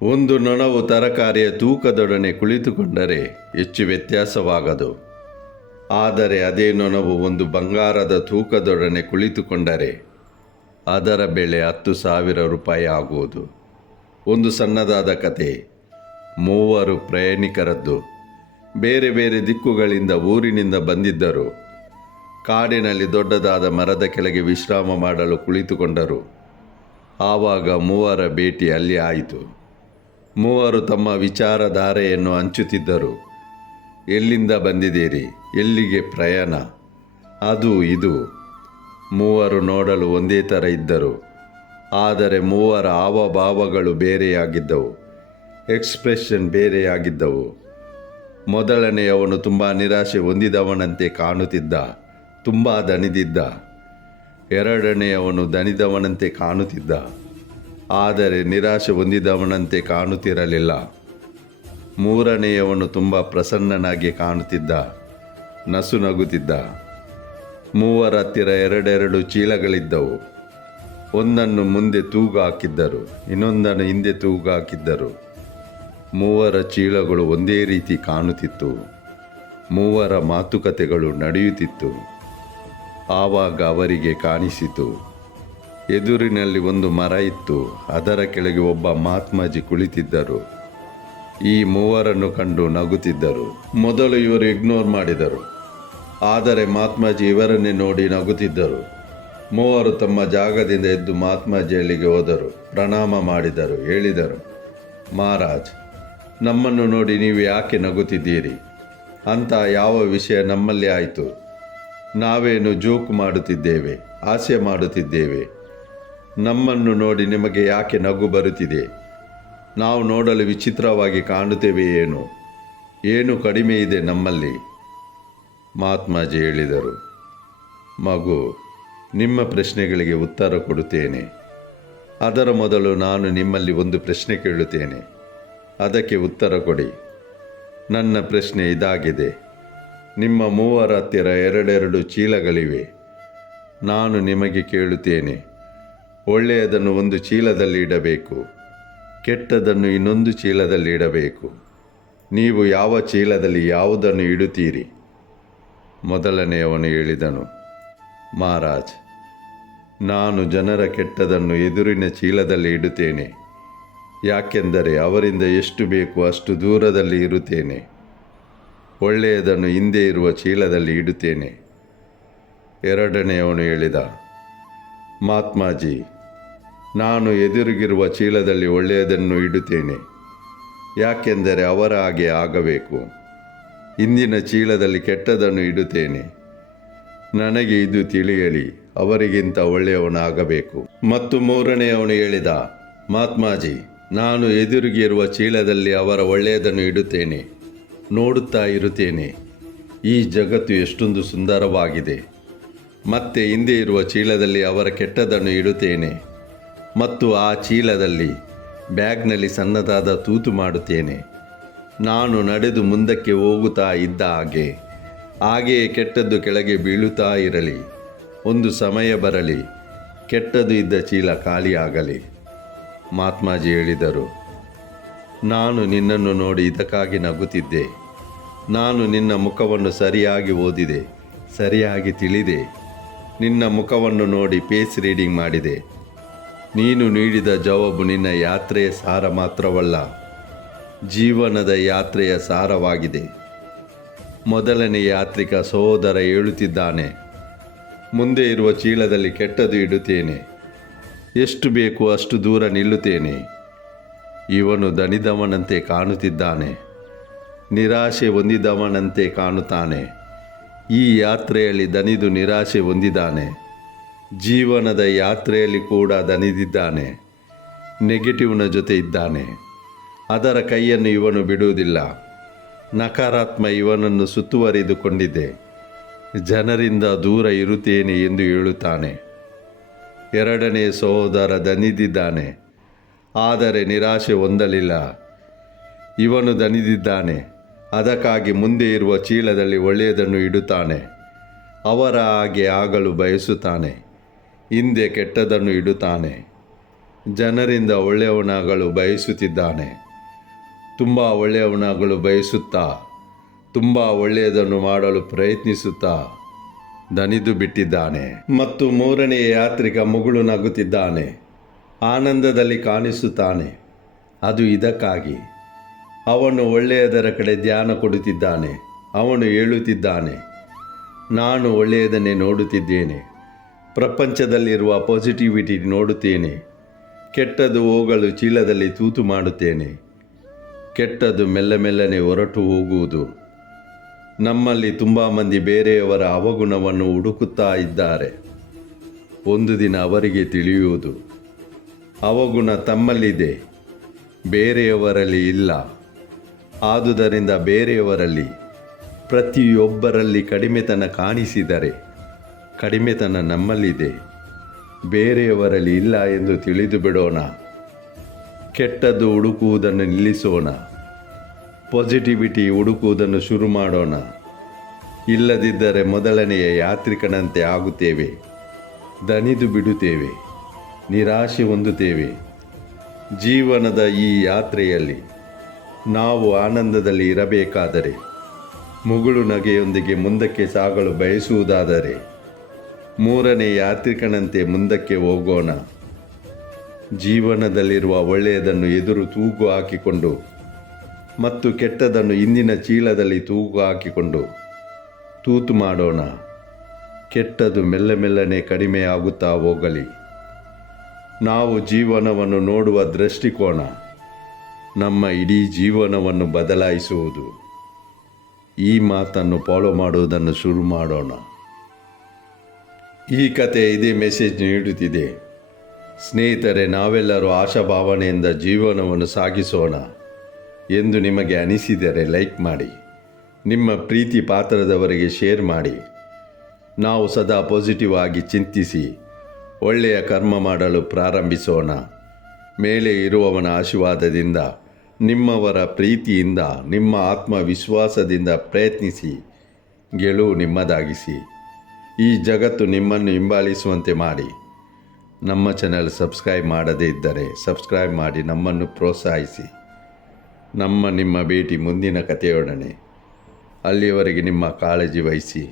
ಒಂದು ನೊಣವು ತರಕಾರಿಯ ತೂಕದೊಡನೆ ಕುಳಿತುಕೊಂಡರೆ ಹೆಚ್ಚು ವ್ಯತ್ಯಾಸವಾಗದು. ಆದರೆ ಅದೇ ನೊಣವು ಒಂದು ಬಂಗಾರದ ತೂಕದೊಡನೆ ಕುಳಿತುಕೊಂಡರೆ ಅದರ ಬೆಲೆ 10,000 ರೂಪಾಯಿ ಆಗುವುದು. ಒಂದು ಸಣ್ಣದಾದ ಕತೆ. ಮೂವರು ಪ್ರಯಾಣಿಕರದ್ದು. ಬೇರೆ ಬೇರೆ ದಿಕ್ಕುಗಳಿಂದ ಊರಿನಿಂದ ಬಂದಿದ್ದರು. ಕಾಡಿನಲ್ಲಿ ದೊಡ್ಡದಾದ ಮರದ ಕೆಳಗೆ ವಿಶ್ರಾಮ ಮಾಡಲು ಕುಳಿತುಕೊಂಡರು. ಆವಾಗ ಮೂವರ ಭೇಟಿ ಅಲ್ಲಿ ಆಯಿತು. ಮೂವರು ತಮ್ಮ ವಿಚಾರಧಾರೆಯನ್ನು ಹಂಚುತ್ತಿದ್ದರು. ಎಲ್ಲಿಂದ ಬಂದಿದ್ದೀರಿ? ಎಲ್ಲಿಗೆ ಪ್ರಯಾಣ? ಅದು ಇದು. ಮೂವರು ನೋಡಲು ಒಂದೇ ಥರ ಇದ್ದರು. ಆದರೆ ಮೂವರ ಹಾವಭಾವಗಳು ಬೇರೆಯಾಗಿದ್ದವು. ಎಕ್ಸ್ಪ್ರೆಷನ್ ಬೇರೆಯಾಗಿದ್ದವು. ಮೊದಲನೆಯವನು ತುಂಬ ನಿರಾಶೆ ಹೊಂದಿದವನಂತೆ ಕಾಣುತ್ತಿದ್ದ, ತುಂಬ ದಣಿದಿದ್ದ. ಎರಡನೆಯವನು ದಣಿದವನಂತೆ ಕಾಣುತ್ತಿದ್ದ, ಆದರೆ ನಿರಾಶೆ ಹೊಂದಿದವನಂತೆ ಕಾಣುತ್ತಿರಲಿಲ್ಲ. ಮೂರನೆಯವನು ತುಂಬ ಪ್ರಸನ್ನನಾಗಿ ಕಾಣುತ್ತಿದ್ದ, ನಸುನಗುತ್ತಿದ್ದ. ಮೂವರ ಹತ್ತಿರ ಎರಡೆರಡು ಚೀಲಗಳಿದ್ದವು. ಒಂದನ್ನು ಮುಂದೆ ತೂಗು ಹಾಕಿದ್ದರು, ಇನ್ನೊಂದನ್ನು ಹಿಂದೆ ತೂಗು ಹಾಕಿದ್ದರು. ಮೂವರ ಚೀಲಗಳು ಒಂದೇ ರೀತಿ ಕಾಣುತ್ತಿತ್ತು. ಮೂವರ ಮಾತುಕತೆಗಳು ನಡೆಯುತ್ತಿತ್ತು. ಆವಾಗ ಅವರಿಗೆ ಕಾಣಿಸಿತು, ಎದುರಿನಲ್ಲಿ ಒಂದು ಮರ ಇತ್ತು. ಅದರ ಕೆಳಗೆ ಒಬ್ಬ ಮಹಾತ್ಮಾಜಿ ಕುಳಿತಿದ್ದರು. ಈ ಮೂವರನ್ನು ಕಂಡು ನಗುತ್ತಿದ್ದರು. ಮೊದಲು ಇವರು ಇಗ್ನೋರ್ ಮಾಡಿದರು, ಆದರೆ ಮಹಾತ್ಮಾಜಿ ಇವರನ್ನೇ ನೋಡಿ ನಗುತ್ತಿದ್ದರು. ಮೂವರು ತಮ್ಮ ಜಾಗದಿಂದ ಎದ್ದು ಮಹಾತ್ಮಾಜಿಯಲ್ಲಿಗೆ ಹೋದರು. ಪ್ರಣಾಮ ಮಾಡಿದರು. ಹೇಳಿದರು, ಮಹಾರಾಜ್, ನಮ್ಮನ್ನು ನೋಡಿ ನೀವು ಯಾಕೆ ನಗುತ್ತಿದ್ದೀರಿ? ಅಂತ ಯಾವ ವಿಷಯ ನಮ್ಮಲ್ಲಿ ಆಯಿತು? ನಾವೇನು ಜೋಕ್ ಮಾಡುತ್ತಿದ್ದೇವೆ, ಹಾಸ್ಯ ಮಾಡುತ್ತಿದ್ದೇವೆ. ನಮ್ಮನ್ನು ನೋಡಿ ನಿಮಗೆ ಯಾಕೆ ನಗು ಬರುತ್ತಿದೆ? ನಾವು ನೋಡಲು ವಿಚಿತ್ರವಾಗಿ ಕಾಣುತ್ತೇವೆ ಏನು? ಏನು ಕಡಿಮೆ ಇದೆ ನಮ್ಮಲ್ಲಿ? ಮಹಾತ್ಮಾಜಿ ಹೇಳಿದರು, ಮಗು, ನಿಮ್ಮ ಪ್ರಶ್ನೆಗಳಿಗೆ ಉತ್ತರ ಕೊಡುತ್ತೇನೆ. ಅದರ ಮೊದಲು ನಾನು ನಿಮ್ಮಲ್ಲಿ ಒಂದು ಪ್ರಶ್ನೆ ಕೇಳುತ್ತೇನೆ. ಅದಕ್ಕೆ ಉತ್ತರ ಕೊಡಿ. ನನ್ನ ಪ್ರಶ್ನೆ ಇದಾಗಿದೆ. ನಿಮ್ಮ ಮೂವರ ಹತ್ತಿರ ಎರಡೆರಡು ಚೀಲಗಳಿವೆ. ನಾನು ನಿಮಗೆ ಕೇಳುತ್ತೇನೆ, ಒಳ್ಳೆಯದನ್ನು ಒಂದು ಚೀಲದಲ್ಲಿ ಇಡಬೇಕು, ಕೆಟ್ಟದನ್ನು ಇನ್ನೊಂದು ಚೀಲದಲ್ಲಿ ಇಡಬೇಕು. ನೀವು ಯಾವ ಚೀಲದಲ್ಲಿ ಯಾವುದನ್ನು ಇಡುತ್ತೀರಿ? ಮೊದಲನೆಯವನು ಹೇಳಿದನು, ಮಹಾರಾಜ್, ನಾನು ಜನರ ಕೆಟ್ಟದನ್ನು ಎದುರಿನ ಚೀಲದಲ್ಲಿ ಇಡುತ್ತೇನೆ. ಯಾಕೆಂದರೆ ಅವರಿಂದ ಎಷ್ಟು ಬೇಕು ಅಷ್ಟು ದೂರದಲ್ಲಿ ಇರುತ್ತೇನೆ. ಒಳ್ಳೆಯದನ್ನು ಹಿಂದೆ ಇರುವ ಚೀಲದಲ್ಲಿ ಇಡುತ್ತೇನೆ. ಎರಡನೆಯವನು ಹೇಳಿದ, ಮಹಾತ್ಮಾಜಿ, ನಾನು ಎದುರಿಗಿರುವ ಚೀಲದಲ್ಲಿ ಒಳ್ಳೆಯದನ್ನು ಇಡುತ್ತೇನೆ. ಯಾಕೆಂದರೆ ಅವರ ಹಾಗೆ ಆಗಬೇಕು. ಹಿಂದಿನ ಚೀಲದಲ್ಲಿ ಕೆಟ್ಟದನ್ನು ಇಡುತ್ತೇನೆ. ನನಗೆ ಇದು ತಿಳಿಯಲಿ, ಅವರಿಗಿಂತ ಒಳ್ಳೆಯವನಾಗಬೇಕು. ಮತ್ತು ಮೂರನೆಯವನು ಹೇಳಿದ, ಮಹಾತ್ಮಾಜಿ, ನಾನು ಎದುರಿಗಿರುವ ಚೀಲದಲ್ಲಿ ಅವರ ಒಳ್ಳೆಯದನ್ನು ಇಡುತ್ತೇನೆ. ನೋಡುತ್ತಾ ಇರುತ್ತೇನೆ, ಈ ಜಗತ್ತು ಎಷ್ಟೊಂದು ಸುಂದರವಾಗಿದೆ. ಮತ್ತೆ ಹಿಂದೆ ಇರುವ ಚೀಲದಲ್ಲಿ ಅವರ ಕೆಟ್ಟದನ್ನು ಇಡುತ್ತೇನೆ ಮತ್ತು ಆ ಚೀಲದಲ್ಲಿ ಬ್ಯಾಗ್ನಲ್ಲಿ ಸಣ್ಣದಾದ ತೂತು ಮಾಡುತ್ತೇನೆ. ನಾನು ನಡೆದು ಮುಂದಕ್ಕೆ ಹೋಗುತ್ತಾ ಇದ್ದ ಹಾಗೆಯೇ ಕೆಟ್ಟದ್ದು ಕೆಳಗೆ ಬೀಳುತ್ತಾ ಇರಲಿ. ಒಂದು ಸಮಯ ಬರಲಿ, ಕೆಟ್ಟದ್ದು ಇದ್ದ ಚೀಲ ಖಾಲಿಯಾಗಲಿ. ಮಹಾತ್ಮಾಜಿ ಹೇಳಿದರು, ನಾನು ನಿನ್ನನ್ನು ನೋಡಿ ಇದಕ್ಕಾಗಿ ನಗುತ್ತಿದ್ದೆ. ನಾನು ನಿನ್ನ ಮುಖವನ್ನು ಸರಿಯಾಗಿ ಓದಿದೆ, ಸರಿಯಾಗಿ ತಿಳಿದೆ. ನಿನ್ನ ಮುಖವನ್ನು ನೋಡಿ ಫೇಸ್ ರೀಡಿಂಗ್ ಮಾಡಿದೆ. ನೀನು ನೀಡಿದ ಜವಾಬು ನಿನ್ನ ಯಾತ್ರೆಯ ಸಾರ ಮಾತ್ರವಲ್ಲ, ಜೀವನದ ಯಾತ್ರೆಯ ಸಾರವಾಗಿದೆ. ಮೊದಲನೇ ಯಾತ್ರಿಕ ಸಹೋದರ ಹೇಳುತ್ತಿದ್ದಾನೆ, ಮುಂದೆ ಇರುವ ಚೀಲದಲ್ಲಿ ಕೆಟ್ಟದ್ದು ಇಡುತ್ತೇನೆ. ಎಷ್ಟು ಬೇಕು ಅಷ್ಟು ದೂರ ನಿಲ್ಲುತ್ತೇನೆ. ಇವನು ದಣಿದವನಂತೆ ಕಾಣುತ್ತಿದ್ದಾನೆ, ನಿರಾಶೆ ಹೊಂದಿದವನಂತೆ ಕಾಣುತ್ತಾನೆ. ಈ ಯಾತ್ರೆಯಲ್ಲಿ ದಣಿದು ನಿರಾಶೆ ಹೊಂದಿದ್ದಾನೆ. ಜೀವನದ ಯಾತ್ರೆಯಲ್ಲಿ ಕೂಡ ದಣಿದಿದ್ದಾನೆ. ನೆಗೆಟಿವ್ನ ಜೊತೆ ಇದ್ದಾನೆ. ಅದರ ಕೈಯನ್ನು ಇವನು ಬಿಡುವುದಿಲ್ಲ. ನಕಾರಾತ್ಮ ಇವನನ್ನು ಸುತ್ತುವರಿದುಕೊಂಡಿದೆ. ಜನರಿಂದ ದೂರ ಇರುತ್ತೇನೆ ಎಂದು ಹೇಳುತ್ತಾನೆ. ಎರಡನೇ ಸಹೋದರ ದಣಿದಿದ್ದಾನೆ, ಆದರೆ ನಿರಾಶೆ ಹೊಂದಲಿಲ್ಲ. ಇವನು ದಣಿದಿದ್ದಾನೆ, ಅದಕ್ಕಾಗಿ ಮುಂದೆ ಇರುವ ಚೀಲದಲ್ಲಿ ಒಳ್ಳೆಯದನ್ನು ಇಡುತ್ತಾನೆ. ಅವರ ಹಾಗೆ ಆಗಲು ಬಯಸುತ್ತಾನೆ. ಹಿಂದೆ ಕೆಟ್ಟದನ್ನು ಇಡುತ್ತಾನೆ. ಜನರಿಂದ ಒಳ್ಳೆಯವನಾಗಲು ಬಯಸುತ್ತಿದ್ದಾನೆ. ತುಂಬ ಒಳ್ಳೆಯವನಾಗಲು ಬಯಸುತ್ತಾ ತುಂಬ ಒಳ್ಳೆಯದನ್ನು ಮಾಡಲು ಪ್ರಯತ್ನಿಸುತ್ತಾ ದಣಿದು ಬಿಟ್ಟಿದ್ದಾನೆ. ಮತ್ತು ಮೂರನೆಯ ಯಾತ್ರಿಕ ಮುಗುಳು ನಗುತ್ತಿದ್ದಾನೆ, ಆನಂದದಲ್ಲಿ ಕಾಣಿಸುತ್ತಾನೆ. ಅದು ಇದಕ್ಕಾಗಿ ಅವನು ಒಳ್ಳೆಯದರ ಕಡೆ ಧ್ಯಾನ ಕೊಡುತ್ತಿದ್ದಾನೆ. ಅವನು ಹೇಳುತ್ತಿದ್ದಾನೆ, ನಾನು ಒಳ್ಳೆಯದನ್ನೇ ನೋಡುತ್ತಿದ್ದೇನೆ, ಪ್ರಪಂಚದಲ್ಲಿರುವ ಪಾಸಿಟಿವಿಟಿ ನೋಡುತ್ತೇನೆ. ಕೆಟ್ಟದ್ದು ಹೋಗಲು ಚೀಲದಲ್ಲಿ ತೂತು ಮಾಡುತ್ತೇನೆ. ಕೆಟ್ಟದ್ದು ಮೆಲ್ಲನೆ ಹೊರಟು ಹೋಗುವುದು. ನಮ್ಮಲ್ಲಿ ತುಂಬ ಮಂದಿ ಬೇರೆಯವರ ಅವಗುಣವನ್ನು ಹುಡುಕುತ್ತಾ ಇದ್ದಾರೆ. ಒಂದು ದಿನ ಅವರಿಗೆ ತಿಳಿಯುವುದು, ಅವಗುಣ ತಮ್ಮಲ್ಲಿದೆ, ಬೇರೆಯವರಲ್ಲಿ ಇಲ್ಲ. ಆದುದರಿಂದ ಬೇರೆಯವರಲ್ಲಿ ಪ್ರತಿಯೊಬ್ಬರಲ್ಲಿ ಕಡಿಮೆತನ ಕಾಣಿಸಿದರೆ ಕಡಿಮೆತನ ನಮ್ಮಲ್ಲಿದೆ, ಬೇರೆಯವರಲ್ಲಿ ಇಲ್ಲ ಎಂದು ತಿಳಿದು ಬಿಡೋಣ. ಕೆಟ್ಟದ್ದು ಹುಡುಕುವುದನ್ನು ನಿಲ್ಲಿಸೋಣ. ಪಾಸಿಟಿವಿಟಿ ಹುಡುಕುವುದನ್ನು ಶುರು ಮಾಡೋಣ. ಇಲ್ಲದಿದ್ದರೆ ಮೊದಲನೆಯ ಯಾತ್ರಿಕನಂತೆ ಆಗುತ್ತೇವೆ, ದಣಿದು ಬಿಡುತ್ತೇವೆ, ನಿರಾಶೆ ಹೊಂದುತ್ತೇವೆ. ಜೀವನದ ಈ ಯಾತ್ರೆಯಲ್ಲಿ ನಾವು ಆನಂದದಲ್ಲಿ ಇರಬೇಕಾದರೆ, ಮುಗುಳು ನಗೆಯೊಂದಿಗೆ ಮುಂದಕ್ಕೆ ಸಾಗಲು ಬಯಸುವುದಾದರೆ ಮೂರನೇ ಯಾತ್ರಿಕನಂತೆ ಮುಂದಕ್ಕೆ ಹೋಗೋಣ. ಜೀವನದಲ್ಲಿರುವ ಒಳ್ಳೆಯದನ್ನು ಎದುರು ತೂಗು ಹಾಕಿಕೊಂಡು ಮತ್ತು ಕೆಟ್ಟದನ್ನು ಹಿಂದಿನ ಚೀಲದಲ್ಲಿ ತೂಗು ಹಾಕಿಕೊಂಡು ತೂತು ಮಾಡೋಣ. ಕೆಟ್ಟದು ಮೆಲ್ಲನೆ ಕಡಿಮೆಯಾಗುತ್ತಾ ಹೋಗಲಿ. ನಾವು ಜೀವನವನ್ನು ನೋಡುವ ದೃಷ್ಟಿಕೋನ ನಮ್ಮ ಇಡೀ ಜೀವನವನ್ನು ಬದಲಾಯಿಸುವುದು. ಈ ಮಾತನ್ನು ಫಾಲೋ ಮಾಡುವುದನ್ನು ಶುರು ಮಾಡೋಣ. ಈ ಕತೆ ಇದೇ ಮೆಸೇಜ್ ನೀಡುತ್ತಿದೆ. ಸ್ನೇಹಿತರೆ, ನಾವೆಲ್ಲರೂ ಆಶಾಭಾವನೆಯಿಂದ ಜೀವನವನ್ನು ಸಾಗಿಸೋಣ ಎಂದು ನಿಮಗೆ ಅನಿಸಿದರೆ ಲೈಕ್ ಮಾಡಿ, ನಿಮ್ಮ ಪ್ರೀತಿ ಪಾತ್ರದವರಿಗೆ ಶೇರ್ ಮಾಡಿ. ನಾವು ಸದಾ ಪಾಸಿಟಿವ್ ಆಗಿ ಚಿಂತಿಸಿ ಒಳ್ಳೆಯ ಕರ್ಮ ಮಾಡಲು ಪ್ರಾರಂಭಿಸೋಣ. ಮೇಲೆ ಇರುವವನ ಆಶೀರ್ವಾದದಿಂದ, ನಿಮ್ಮವರ ಪ್ರೀತಿಯಿಂದ, ನಿಮ್ಮ ಆತ್ಮವಿಶ್ವಾಸದಿಂದ ಪ್ರಯತ್ನಿಸಿ ಗೆಲುವು ನಿಮ್ಮದಾಗಿಸಿ. ಈ ಜಗತ್ತು ನಿಮ್ಮನ್ನು ಹಿಂಬಾಲಿಸುವಂತೆ ಮಾಡಿ. ನಮ್ಮ ಚಾನೆಲ್ ಸಬ್ಸ್ಕ್ರೈಬ್ ಮಾಡದೇ ಇದ್ದರೆ ಸಬ್ಸ್ಕ್ರೈಬ್ ಮಾಡಿ ನಮ್ಮನ್ನು ಪ್ರೋತ್ಸಾಹಿಸಿ. ನಿಮ್ಮ ಭೇಟಿ ಮುಂದಿನ ಕಥೆಯೊಡನೆ. ಅಲ್ಲಿಯವರೆಗೆ ನಿಮ್ಮ ಕಾಳಜಿ ವಹಿಸಿ.